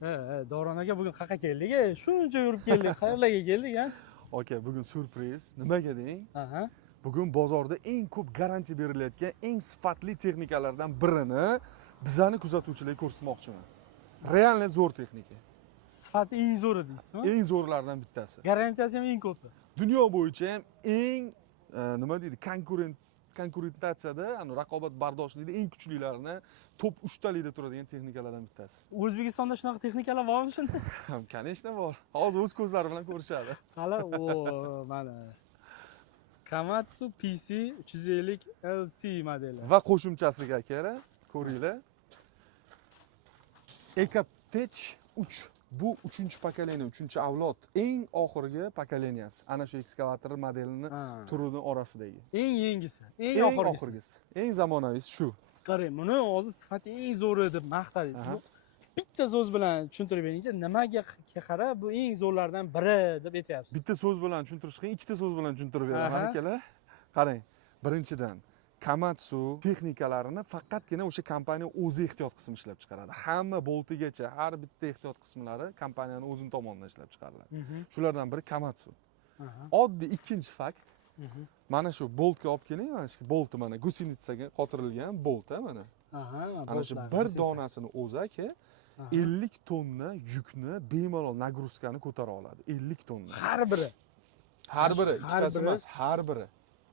Davron aka bugun qayerga keldik? Shuncha yurib keldik. Qayerlarga keldik, ha? Aka, bugun surpriz. Nimaga deng? Aha. Bugun bozorda eng ko'p garantiya berilayotgan eng sifatli texnikalardan birini bizani kuzatuvchilarga ko'rsatmoqchiman. Realniy zo'r texnika. Sifati eng zo'ri deysizmi? Eng zo'rlardan bittasi. Garantiyasi ham eng ko'pi. Dunyo bo'yicha ham eng nima deydi, konkurentatsiyada, raqobatbardoshlikda eng kuchlilarini top 3 talikda turadigan texnikalardan bittasi. O'zbekistonda shunaqa texnikalar bormi shunda? Конечно bor. Hozir o'z ko'zlari bilan ko'rishadi. Hali mana Komatsu PC 350 LC modeli. Va qo'shimchasiga aka, ko'ringlar. EcoTech 3. Bu 3-pokoleniya, 3-avlod, eng oxirgi pokoleniyasi. Ana shu ekskavator modelini turining orasidagi. Eng yengisi, eng oxirgisi. Eng zamonaviysi shu. Qarang, buni hozir sifati eng zo'ri deb maqtadingiz. Bitta so'z bilan tushuntirib beringchi, nimaga qarab bu eng zo'rlardan biri deb aytyapsiz? Bitta so'z bilan tushuntirish qiyin, ikkita so'z bilan tushuntirib beraman akalar. Qarang, birinchidan Komatsu texnikalarini faqatgina o'sha kompaniya o'zi ehtiyot qismi ishlab chiqaradi. Hamma boltigacha har bitta ehtiyot qismlari kompaniyaning o'zining tomonidan ishlab chiqariladi. Shulardan biri Komatsu. Oddiy ikkinchi fakt. Mana shu boltga olib keling, mana shu bolti mana gusinitsaga qotirilgan bolt mana. Ana shu bir donasini o'zi aka 50 tonna yukni bemalol nagruzkani ko'tara oladi. 50 tonna. Har biri. Har biri, ikkitasi emas, har biri.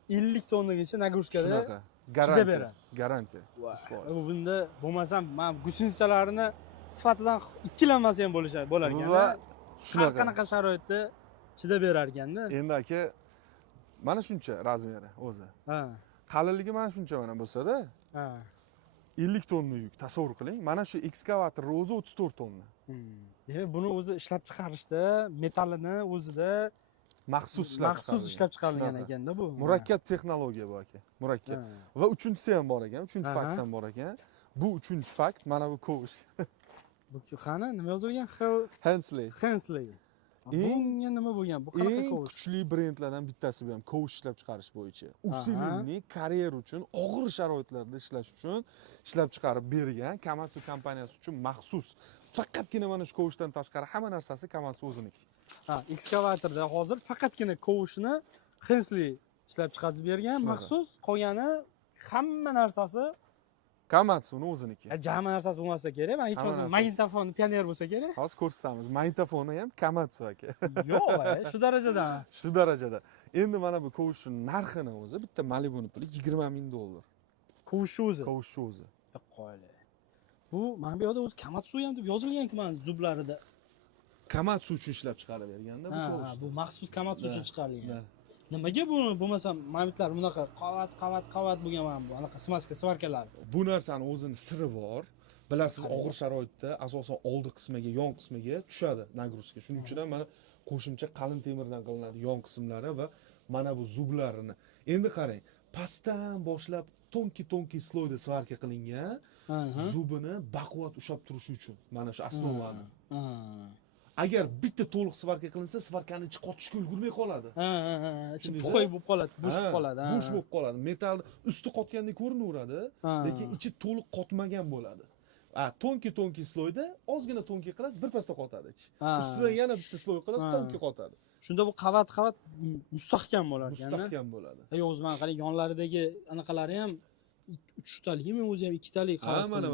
50 tonnagacha nagruzkada chidab beradi. Garantiya. Bunda bo'lmasam, men gusinitsalarini sifatidan ikkilanmasa ham bo'lar ekan. Va har qanaqa sharoitda chidab berar ekanda. Endi aka mana shuncha razmeri o'zi. Qalinligi mana shuncha mana bo'lsa-da. 50 tonna yuk tasavvur qiling. Mana shu ekskavator o'zi 34 tonna. Demak, buni o'zi ishlab chiqarishda, metallini o'zida maxsus ishlab chiqarilgan ekanda bu. Murakkab texnologiya bu aka. Murakkab. Va uchinchisi ham bor ekan, uchinchi fakt ham bor ekan. Bu uchinchi fakt mana bu kovush. Bu qani nima yozilgan? Hensley. Bunga nima bo'lgan? Bu qanaqa kovush? Kuchli brendlardan bittasi bu ham kovush ishlab chiqarish bo'yicha. Usilinni karyer uchun, og'ir sharoitlarda ishlash uchun ishlab chiqarib bergan Komatsu kompaniyasi uchun maxsus. Faqatgina mana shu kovushdan tashqari hamma narsasi Komatsu o'ziniki. Ekskavatorda hozir faqatgina kovushni Hensley ishlab chiqarib bergan, maxsus qolgani hamma narsasi Komatsuning o'ziniki. Jami narsasi bo'lmasa kerak. Men hech bo'lmasa magnitofon, pioner bo'lsa kerak. Hozir ko'rsatamiz. Magnitofoni ham Komatsu aka. Yo'q, shu darajadami? Shu darajada. Endi mana bu kovushning narxini o'zi bitta Malibuni puli $20,000. Kovush o'zi. Qo'yli. Bu mana bu yerda o'zi Komatsu ham deb yozilgan-ku mana zublarida. Komatsu uchun ishlab chiqarib berganda bu kovush. Bu maxsus Komatsu uchun chiqarilgan. Nimaga buni bo'lmasam magnitlar bunaqa qavat bo'lgan mana bu anaqa svarkalar. Bu narsaning o'zining siri bor. Bilasiz, og'ir sharoitda asosan oldi qismiga, yon qismiga tushadi nagruzka. Shuning uchun ham mana qo'shimcha qalin temirdan qilinadi yon qismlari va mana bu zublarini. Endi qarang, pastdan boshlab tonki sloyda svarka qilingan zubini baquvvat ushlab turishi uchun mana shu osnovani. Agar bitta to'liq svarka qilinsa, svarkaning ichi qotishga ulgurmay qoladi. Ichi puxoy bo'lib qoladi, bo'shib qoladi. Bo'sh bo'lib qoladi. Metall usti qotgandek ko'rinaveradi, lekin ichi to'liq qotmagan bo'ladi. Tonki sloyda ozgina tonki qilasiz, birpasda qotadi ichi. Ustidan yana bitta sloy qilasiz, tonki qotadi. Shunda bu qavat mustahkam bo'lar ekan. Mustahkam bo'ladi. O'zi mana qarang, yonlaridagi anaqalari ham 3 talikmi, o'zi ham 2 talik qavat. Mana.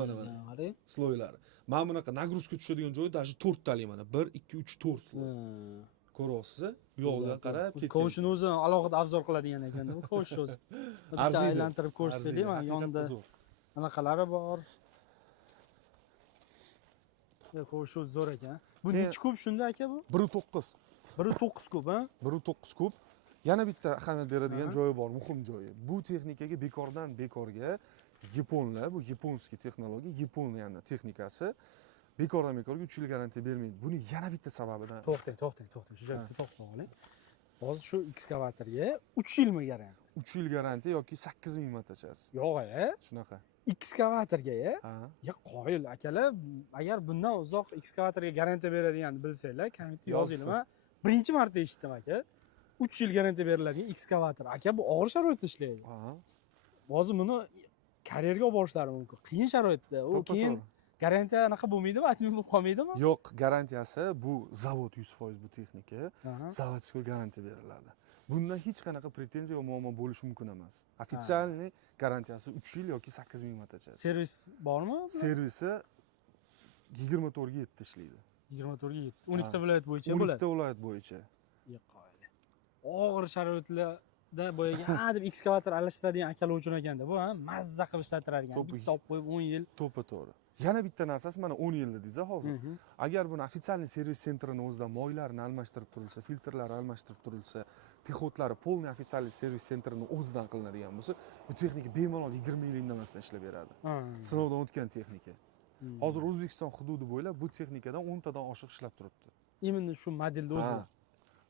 Qarang, sloylari. Mana bunaqa nagruzka tushadigan joyi даже 4 talik mana. 1, 2, 3, 4 sloy. Ko'ryapsiz? Yo'ldan qarab ketgan. Kovushni o'zi alohida afzor qiladigan ekanda bu kovush o'zi. Aylantirib ko'rsataylik, mana yonida anaqalari bor. Kovush o'zi zo'r ekan. Bu necha kub shunda aka bu? 1.9. 1.9 kub, ha? 1.9 kub. Yana bitta ahamiyat beradigan joyi bor, muhim joyi. Bu texnikaga bekorga yaponlar, bu yaponskiy texnologiya, Yaponiyaning texnikasi bekorga 3 yil garantiya bermaydi. Buni yana bitta sababidan. To'xtang. Shu joyda to'xtab oling. Hozir shu ekskavatorga 3 yilmi garantiya? 3 yil garantiya yoki 8000 manatachasi. Yo'q, shunaqa. Ekskavatorga, qoyil akalar, agar bundan uzoq ekskavatorga garantiya beradiganini bilsanglar, kommentga yozinglar. Birinchi marta eshitdim aka. 3 yil garantiya beriladigan ekskavator. Aka, bu og'ir sharoitda ishlaydi. Hozir buni karyerga olib borishlari mumkin. Qiyin sharoitda. U keyin Garantiya anaqa bo'lmaydimi? Atmin bo'lib qolmaydimi? Yo'q, garantiyasi bu zavod 100% bu texnika. Aha. Zavodskiy garantiya beriladi. Bundan hech qanaqa pretenziya va muammo bo'lishi mumkin emas. Ofitsialniy garantiyasi 3 yil yoki 8000 manatacha. Servis bormi? Servisi 24 ga 7 ishlaydi. 24 ga 7. 12 ta viloyat bo'yicha bo'ladi. 12 ta viloyat bo'yicha. Yo'qoyli. Og'ir sharoitlarda boyaga deb ekskavator alishtiradigan akalar uchun ekanda bu, ha, mazza qilib ishlatirar ekan. To'pi. Bitta olib qo'yib 10 yil. To'ppa to'g'ri. Yana bitta narsasi mana 10 yil dedingiz hozir. Agar buni ofitsialniy servis sentrini o'zida moylarini almashtirib turilsa, filtrlarni almashtirib turilsa, texodlari polniy ofitsialniy servis sentrini o'zidan qilinadigan bo'lsa, bu texnika bemalol 20 yil indamasdan ishlab beradi. Sinovdan o'tgan texnika. Hozir O'zbekiston hududi bo'ylab bu texnikadan 10 tadan oshiq ishlab turibdi. Именно shu modelda o'zi.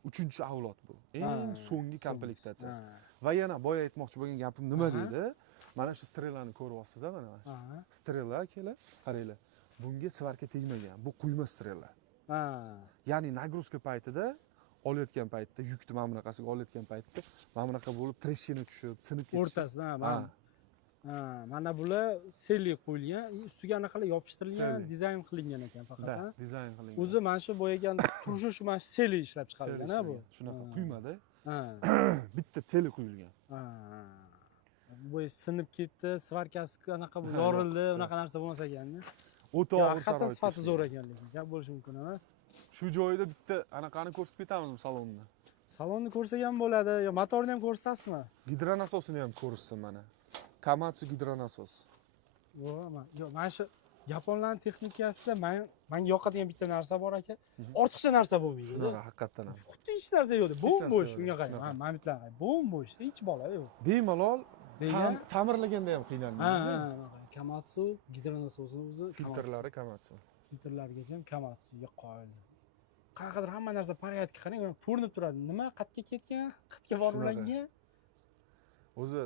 3-avlod bu. Eng so'nggi komplektatsiyasi. Va yana boya aytmoqchi bo'lgan gapim nima deydi? Mana shu strelani ko'ryapsiz-a mana. Strela kelar, qaranglar. Bunga svarka tegmagan. Bu quyma strela. Ya'ni nagruzka paytida olayotgan paytda, yukni mana bunaqasiga olayotgan paytda mana bunaqa bo'lib treshina tushib, sinib ketishi. O'rtasidan, mana bular selli qo'yilgan, ustiga anaqalar yopishtirilgan, dizayn qilingan ekan faqat. Dizayn qilingan. O'zi mana shu bo'yagan turishi shu mana shu selli ishlab chiqarilgan-a bu. Shunaqa quyma-da. Bitta seli quyilgan. Bu sinib ketdi, svarkasi anaqa bu yorildi, unaqa narsa bo'lmas ekanda. O'ta og'ir sharoitda. Haqiqatan sifati zo'r ekan lekin, gap bo'lishi mumkin emas. Shu joyida bitta anaqani ko'rsatib ketamizmi salonni? Salonni ko'rsak ham bo'ladi, yo motorni ham ko'rsasizmi? Gidronasosini ham ko'rishsin mana. Komatsu gidronasos. Yo'q, mana shu yaponlarning texnikasida menga yoqadigan bitta narsa bor aka. Ortiqcha narsa bo'lmaydi. Shunaqa haqiqatan ham. Xuddi hech narsa yo'q. Bo'm-bo'sh shunga qarang. Mana bitta bo'm-bo'sh, hech bola yo'q. Bemalol ta'mirlaganda ham qiynalmaydi. Komatsu gidronasosi o'zi filtrlari Komatsu. Filtrlargacha ham Komatsuga qoyil. Qanaqadir hamma narsa porядкка qarang, ko'rinib turadi. Nima qatga ketgan, qatga borulangan. O'zi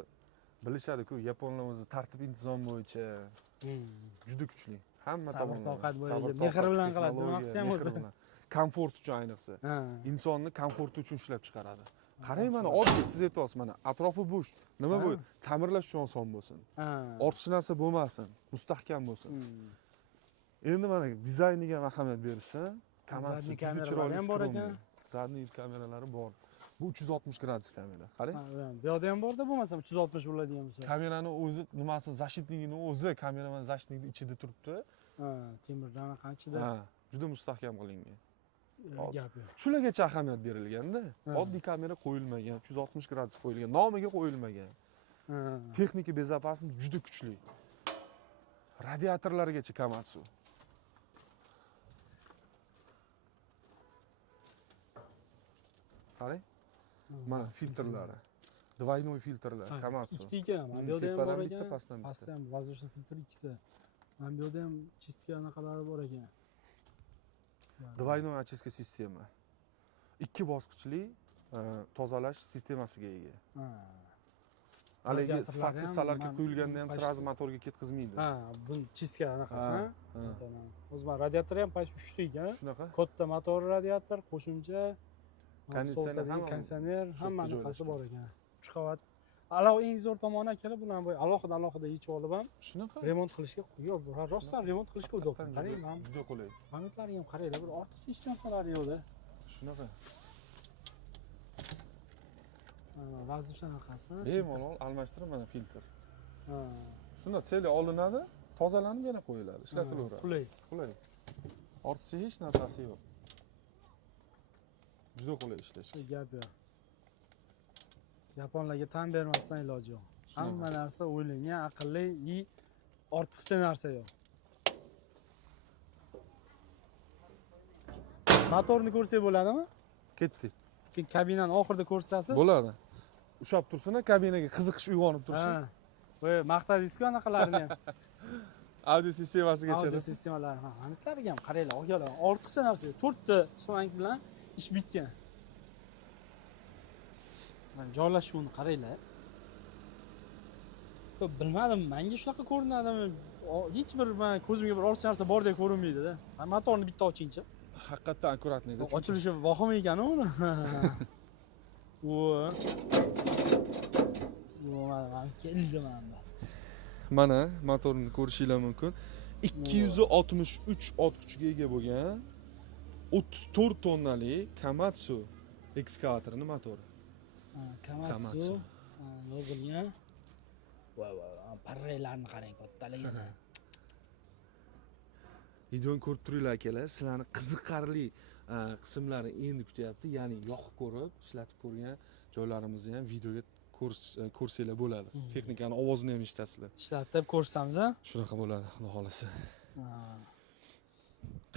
bilishadi-ku, yaponlar o'zi tartib intizom bo'yicha juda kuchli. Hamma tomondan toqat bo'yicha mehr bilan qiladi, nima qilsa ham o'zi. Komfort uchun ayniqsa. Insonni komforti uchun ishlab chiqaradi. Qarang mana oddiy siz aytyapsiz mana atrofi bo'sh. Nima bu? Ta'mirlash uchun oson bo'lsin. Ortiqcha narsa bo'lmasin, mustahkam bo'lsin. Endi mana dizayniga ahamiyat berilsa, Komatsu juda chiroyli ham bor ekan. Zadniy kameralari bor. Bu 360 gradus kamera. Qarang. Bu yerda ham borda bo'lmasa 360 bo'ladigan bo'lsa. Kamerani o'zi nimasi, zashitligini o'zi, kameraman zashitligini ichida turibdi. Temirdan qanchida. Juda mustahkam qilingan. Gap yo'q. Shulargacha ahamiyat berilganda, oddiy kamera qo'yilmagan, 360 gradus qo'yilgan, nomiga qo'yilmagan. Texnika bezopaslik juda kuchli. Radiatorlargacha Komatsu. Qarang. Mana filtrlari. Двойной filtrlar, Komatsu. Ikkita ekan, mana bu yerda ham bor ekan. Pastdan ham воздушный filtr ikkita. Mana bu yerda ham чистка anaqalari bor ekan. Двойной очистка sistema. 2 bosqichli tozalash sistemasiga ega. Haligi sifatsiz-salarga quyilganda ham sразу motorga ketkazmaydi. Bu чистка anaqasi, o'zi mana radiator ham past 3 ta ekan. Shunaqa. Katta motor radiator, qo'shimcha konditsioner hamma narsasi bor ekan. 3 qavat. Eng zo'r tomoni akalar bularni bo'y alohida yechib olib ham shunaqa remont qilishga yo'q, rostdan remont qilishga udobdan. Qarang, mana juda qulay. Pametlarga ham qaranglar, bir ortiqcha hech narsalar yo'q-da. Shunaqa. Воздушный anaqasi. Bemalol almashtirib mana filtr. Shunda seli olinadi, tozalanib yana qo'yiladi, ishlatilaveradi. Qulay. Ortiqcha hech narsasi yo'q. Juda qulay ishlashga. Gap yo'q. Yaponlarga tan bermasdan iloji yo'q. Hamma narsa o'ylangan, aqlli, ortiqcha narsa yo'q. Motorni ko'rsak bo'ladimi? Ketdik. Keyin kabinani oxirida ko'rsatasiz. Bo'ladi. Ushab tursin, kabinaga qiziqish uyg'onib tursin. Voy, maqtadingiz-ku anaqalarni ham. Audio sistemasigacha. Audio sistemalar, aniqlarga ham qaranglar, olganlar. Ortiqcha narsa yo'q. 4 ta shlank bilan ish bitgan. Mana joylashuvini qaranglar. Bilmadim, menga shunaqa ko'rinadimi? Hech bir ko'zimga bir ortiqcha narsa bordek ko'rinmaydi-da. Motorni bitta ochingchi. Haqiqatdan akkuratniy edi. Ochilishi vahim ekan uni. Mana keldi menda. Mana motorni ko'rishinglar mumkin. 263 ot kuchiga ega bo'lgan 34 tonnali Komatsu ekskavatorining motori. Komatsu yozilgan. Voy, parraylarni qarang, kattaligini. Videoni ko'rib turinglar akalar, sizlarni qiziqarli qismlari endi kutyapti. Ya'ni yoqib ko'rib, ishlatib ko'rgan joylarimizni ham videoga ko'rsanglar bo'ladi. Texnikani ovozini ham eshitasizlar. Ishlatib ko'rsamiz, Shunaqa bo'ladi, xudo xolasa.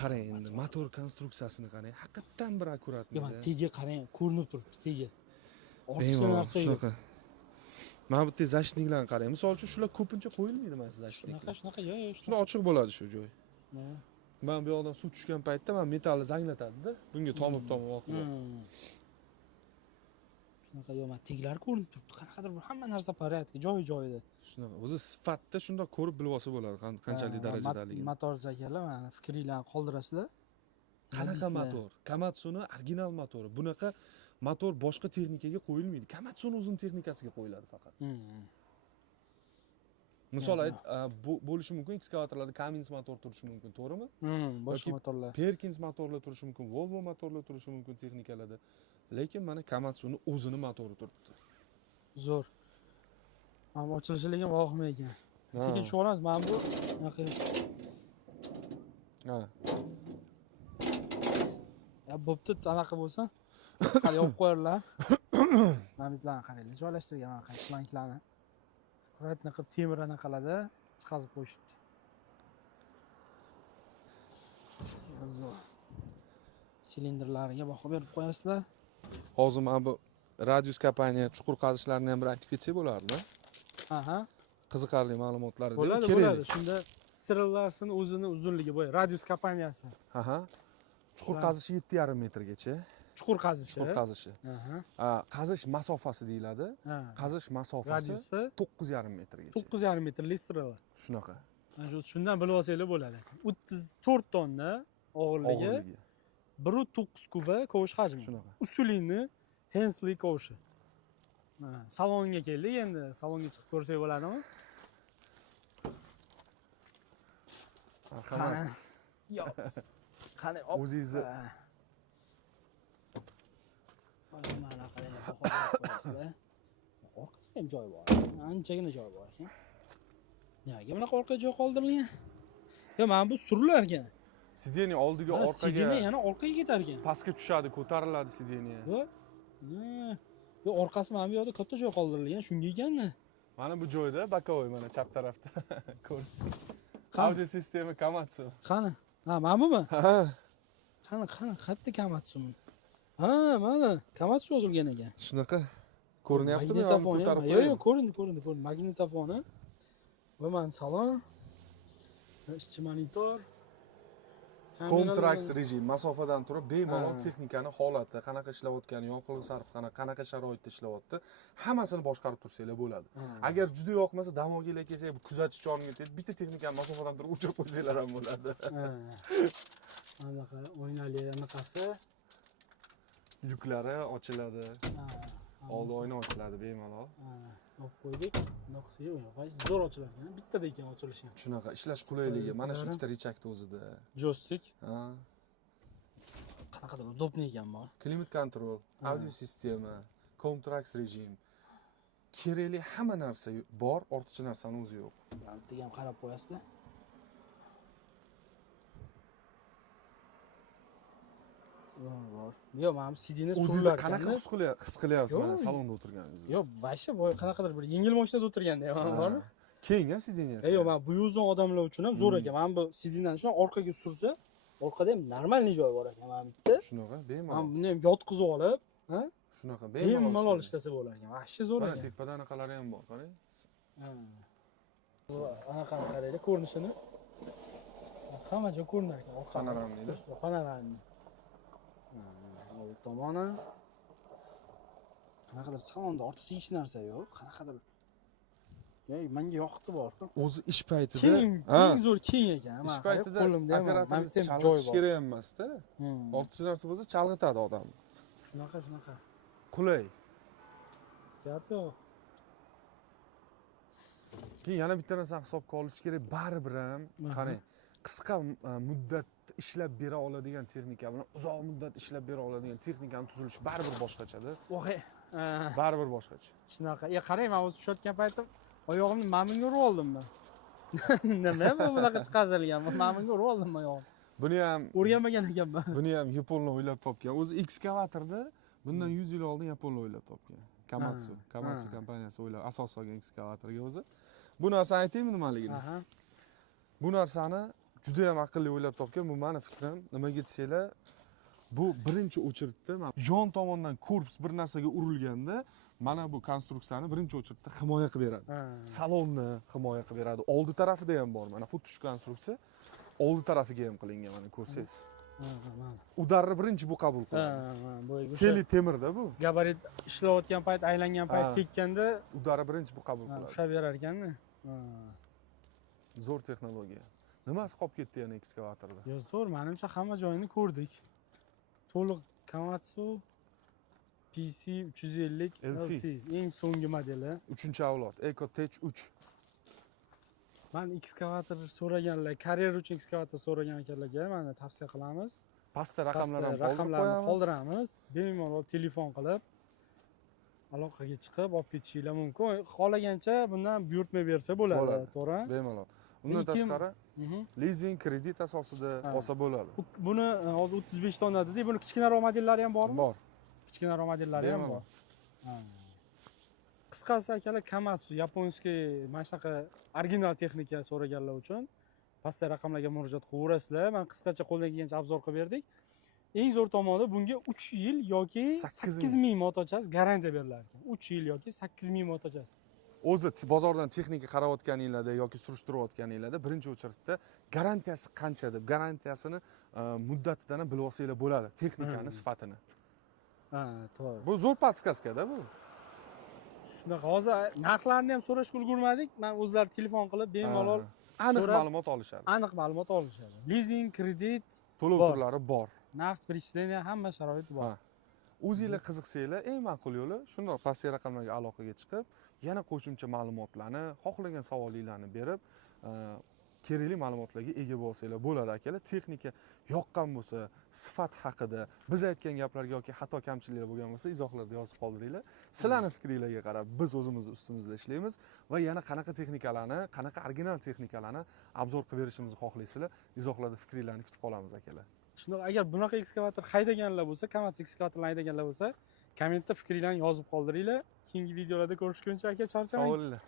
Qarang endi motor konstruksiyasini qarang. Haqiqatan bir akkuratmi. Yo, tegi qarang, ko'rinib turibdi, tegi. Ortiqcha narsa yo'q. Mana bu yerda zashniklarni qarang. Misol uchun shular ko'pincha qo'yilmaydi mana shu zashniklar. Shunaqa, yo'q. Shunday ochiq bo'ladi shu joy. Men bu yoqdan suv tushgan paytda men metalni zanglatadi-da. Bunga tomib oqib. Shunaqa yo'q, men teglari ko'rinib turibdi. Qanaqadir bir hamma narsa porядка, joyi-joyida. Shunaqa. O'zi sifatda shunday ko'rib bilib olsa bo'ladi, qanchalik darajadaligini. Motor akalar, mana fikringlarni qoldirasizlar. Qanaqa motor? Komatsuni original motori. Bunaqa motor boshqa texnikaga qo'yilmaydi. Komatsuni o'zining texnikasiga qo'yiladi faqat. Misol bo'lishi mumkin, ekskavatorlarda Cummins motor turishi mumkin, to'g'rimi? Boshqa motorlar. Perkins motorlar turishi mumkin, Volvo motorlar turishi mumkin texnikalarda. Lekin mana Komatsuni o'zining motori turibdi. Zo'r. Mana ochilishligi vohim ekan. Sekin tushiramiz, mana bu bunaqa. Ya bo'pti, anaqa bo'lsa, hali yopib qo'yarlar. Mana bitlarni qaranglar, joylashtirgan mana qanday slanklarni. Akkuratni qilib temir anaqalarda chiqazib qo'yishibdi. Zo'r. Silindrlariga baho berib qo'yasizlar. Hozir mana bu Radius kompaniya chuqur qazishlarni ham bir aytib ketsak bo'lardi. Aha. Qiziqarli ma'lumotlar deb bo'ladi. Shunda strellarning o'zining uzunligi bo'y, Radius kompaniyasi. Aha. Chuqur qazishi 7,5 metrgacha. Chuqur qazishi. Chuqur qazishi. Qazish masofasi deyiladi. Qazish masofasi radiusi 9,5 metrgacha. 9,5 metrli strela. Shunaqa. Mana shundan bilib olsanglar bo'ladi. 34 tonna og'irligi. 1.9 kuba kovush hajmi. Shunaqa. Usulini Hensley kovushi. Mana salonga keldik, endi salonga chiqib ko'rsak bo'ladimi? Qani. Yo'q. Qani o'zingizni mana qaranglar, qo'yasizlar. Orqasida ham joy bor. Anchagina joy bor ekan. Nimaga bunaqa orqaga joy qoldirilgan? Yo, mana bu surilargan. Sideniya oldiga orqaga. Sideniya yana orqaga ketar ekan. Pastga tushadi, ko'tariladi sideniya. Yo, orqasi mana bu yoqda katta joy qoldirilgan, shunga ekanda. Mana bu joyda bokovoy mana chap tarafda. Ko'rsating. Audio sistema Komatsu. Qani? Ha, mana bumi? Ha. Qani, qayerda Komatsu? Ha, mana Komatsu yozilgan ekan. Shunaqa ko'rinyaptimi? Yo'q, ko'rindi. Magnitofoni. Va mana salon. Ishchi monitor. Contract rejim, masofadan turib bemalol texnikani holati, qanaqa ishlayotgani, yoqilg'i sarfi qanaqa sharoitda ishlayapti, hammasini boshqarib tursanglar bo'ladi. Agar juda yoqmasa, damoga kelsak, bu kuzatish o'rniga bitta texnikani masofadan turib o'chirib qo'ysanglar ham bo'ladi. Anaqa o'ynali anaqasi. Yuklari ochiladi. Oldi oyna ochiladi bemalol. Olib qo'ydik. Bundoq qilsak, zo'r ochiladi. Bittada ekan ochilishi ham. Shunaqa ishlash qulayligi. Mana shu ikkita rechakda o'zida. Joystick. Qanaqadir udobniy ekan bor. Klimat kontrol, audio sistema, contract rejim. Kerakli hamma narsa bor, ortiqcha narsani o'zi yo'q. Bittaga ham qarab qo'yasizlar. Bor. Yo'q, mana bu sidini o'zingiz qanaqa his qilyapsiz mana salonda o'tirganingizni? Yo'q, vasha boy qanaqadir bir yengil mashinada o'tirganda ham bormi? Keng a sidiniyasi. Yo'q, mana bu yuzon odamlar uchun ham zo'r ekan. Mana bu sidinani shuna orqaga sursa, orqada ham normalniy joy bor ekan mana bitta. Shunaqa, bemalol. Mana buni ham yotqizib olib, ha? Shunaqa bemalol ishlasa bo'lar ekan. Vasha zo'r ekan. Mana tepada anaqalari ham bor, qarang. Bu anaqani qaranglar, ko'rinishini. Hamma joy ko'rinar ekan. Panoramli. Panoramli. Old tomoni. Qanaqadir salonda ortiqcha hech narsa yo'q. Qanaqadir. Menga yoqdi bor-ku. O'zi ish paytida keng zo'r keng ekan. Ish paytida operatorni chalg'itish kerak emas-da. Ortiqcha narsa bo'lsa chalg'itadi odam. Shunaqa. Qulay. Gap yo'q. Keyin yana bitta narsani hisobga olish kerak, baribir ham qarang, qisqa muddat ishlab bera oladigan texnika bilan uzoq muddat ishlab bera oladigan texnikaning tuzilishi baribir boshqachada. O'g'ay. Baribir boshqacha. Shunaqa. Qarang, men o'zi tushayotgan paytim oyog'imni maminga urib oldimmi? Nima bu bunaqa chiqarilgan? Maminga urib oldimmi oyog'im? Buni ham O'rganmagan ekanman. Buni ham yaponlar o'ylab topgan. O'zi ekskavatorda bundan 100 yil oldin yaponlar o'ylab topgan. Komatsu kompaniyasi o'ylab asos solgan ekskavatorga o'zi. Bu narsani aytaymi nimaligini? Bu narsani juda ham aqlli o'ylab topgan. Bu meni fikrim. Nimaga desanglar, bu birinchi o'chiritda yon tomondan korpus bir narsaga urilganda mana bu konstruksiyani birinchi o'chiritda himoya qilib beradi. Salonni himoya qilib beradi. Oldi tarafida ham bor. Mana xuddi shu konstruksiya oldi tarafiga ham qilingan, mana ko'rsangiz. Udarni birinchi bu qabul qiladi. Seli temirda bu. Gabarit ishlayotgan payt, aylangan payt tekkanda udarni birinchi bu qabul qiladi. Ushlab berar ekanmi? Zo'r texnologiya. Nimasi qolib ketdi yana ekskavatorda? Yo, zo'r, menimcha hamma joyini ko'rdik. To'liq Komatsu PC 350 LC eng so'nggi modeli. 3-avlod EcoTech 3. Men ekskavator so'raganlar, karyer uchun ekskavator so'ragan ekanlarga mana tavsiya qilamiz. Pastda raqamlarni qoldiramiz. Bemalol telefon qilib aloqaga chiqib olib ketishinglar mumkin. Xohlagancha bundan buyurtma bersa bo'ladi, to'g'ri? Bemalol. Undan tashqari lizing kredit asosida olsa bo'ladi. Buni hozir 35 tonna dedik. Buni kichkinaroq modellari ham bormi? Bor. Kichkinaroq modellari ham bor. Qisqasi akalar, Komatsu yaponskiy mana shunaqa original texnika so'raganlar uchun pastda raqamlarga murojaat qilaverasizlar. Men qisqacha qo'ldan kelgancha obzor qilib berdik. Eng zo'r tomoni bunga 3 yil yoki 8000 motochas garantiya berilar ekan. 3 yil yoki 8000 motochas. O'zi bozordan texnika qarayotganinglarda yoki surishtirayotganinglarda birinchi o'chiritda garantiyasi qancha deb garantiyasini muddatidan bilib olsanglar bo'ladi, texnikani sifatini. To'g'ri. Bu zo'r podskaskada bu. Shunaqa, hozir narxlarni ham so'rashga ulgurmadik. Men o'zlari telefon qilib bemalol aniq ma'lumot olishadi. Aniq ma'lumot olishadi. Lizing, kredit, to'lov turlari bor. Naqd перечисление hamma sharoit bor. O'zingizlar qiziqsanglar, eng ma'qul yo'li shundoq pastki raqamlarga aloqaga chiqib, yana qo'shimcha ma'lumotlarni, xohlagan savolinglarni berib, kerakli ma'lumotlarga ega bo'lsanglar bo'ladi akalar. Texnika yoqqan bo'lsa, sifat haqida, biz aytgan gaplarga yoki xato kamchiliklar bo'lgan bo'lsa, izohlarda yozib qoldiringlar. Sizlarning fikringlarga qarab biz o'zimiz ustimizda ishlaymiz va yana qanaqa texnikalarni, qanaqa original texnikalarni obzor qilib berishimizni xohlaysizlar, izohlarda fikringlarni kutib qolamiz akalar. Shundoq, agar bunaqa ekskavator haydaganlar bo'lsa, Komatsu ekskavatorlarni haydaganlar bo'lsa, kommentda fikringlarni yozib qoldiringlar. Keyingi videolarda ko'rishguncha aka, charchamang. Sog' bo'linglar.